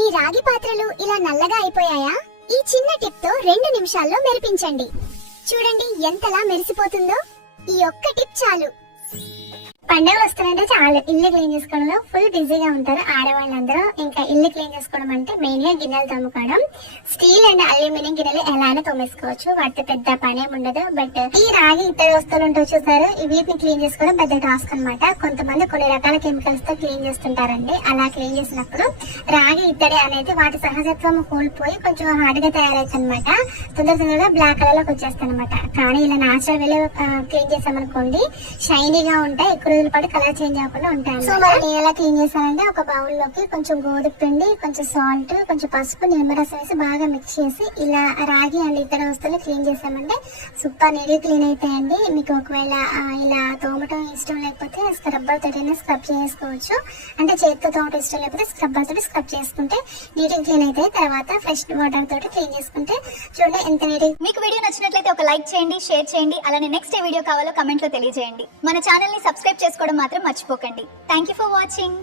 మీ రాగి పాత్రలు ఇలా నల్లగా అయిపోయాయా? ఈ చిన్న టిప్ తో 2 నిమిషాల్లో మెరిపించండి. చూడండి ఎంతలా మెరిసిపోతుందో. ఈ ఒక్క టిప్ చాలు. పండుగలు వస్తాయంటే చాలా ఇల్లు క్లీన్ చేసుకోవడంలో ఫుల్ బిజీగా ఉంటారు ఆడవాళ్ళందరూ. ఇంకా ఇల్లు క్లీన్ చేసుకోవడం అంటే మెయిన్ గా గిన్నెలు తోముకోవడం. స్టీల్ అండ్ అల్యూమినియం గిన్నెలు ఎలానే తోమేసుకోవచ్చు, వాటితో పెద్ద పని ఉండదు. బట్ ఈ రాగి ఇతర వస్తువులు ఉంటాయి చూసారు, వీటిని క్లీన్ చేసుకోవడం పెద్ద టాస్క్ అనమాట. కొంతమంది కొన్ని రకాల కెమికల్స్ తో క్లీన్ చేస్తుంటారండి. అలా క్లీన్ చేసినప్పుడు రాగి ఇత్తడి అనేది వాటి సహజత్వం కోల్పోయి కొంచెం హార్డ్ గా తయారవుతుంది అనమాట. తొందరగా బ్లాక్ కలర్ లోకి వచ్చేస్తాయి అనమాట. కానీ ఇలా నాచురల్ వేలో క్లీన్ చేసామనుకోండి షైనీగా ఉంటాయి, ఎక్కువ రోజుల పాటు కలర్ చేంజ్ అవ్వకుండా ఉంటాయి. సో మరి నేను ఎలా క్లీన్ చేశానంటే ఒక బౌల్ లోకి కొంచెం గోధుమ పిండి, కొంచెం సాల్ట్, కొంచెం పసుపు, నిమ్మరసం వేసి బాగా మిక్స్ చేసి ఇలా రాగి అండ్ ఇతర వస్తువులు క్లీన్ చేసామంటే సూపర్ నీట్ క్లీన్ అవుతాయండి. మీకు ఒకవేళ ఇలా తోమటం ఇష్టం లేకపోతే స్క్రబ్బర్ తోటి స్క్రబ్ చేసుకోవచ్చు. అంటే చేతితో తోమటం ఇష్టం లేకపోతే స్క్రబ్బర్ తోటి స్క్రబ్ చేసుకుంటే నీట్ క్లీన్ అవుతాయి. తర్వాత ఫ్రెష్ వాటర్ తోటి క్లీన్ చేసుకుంటే చూడండి ఎంత నీట్. మీకు వీడియో నచ్చినట్లయితే ఒక లైక్ చేయండి, షేర్ చేయండి. అలానే నెక్స్ట్ ఏ వీడియో కావాలో కమెంట్ లో తెలియజేయండి. మన ఛానల్ ని సబ్స్క్రైబ్ చేసుకోవడం మాత్రం మర్చిపోకండి. Thank you for watching.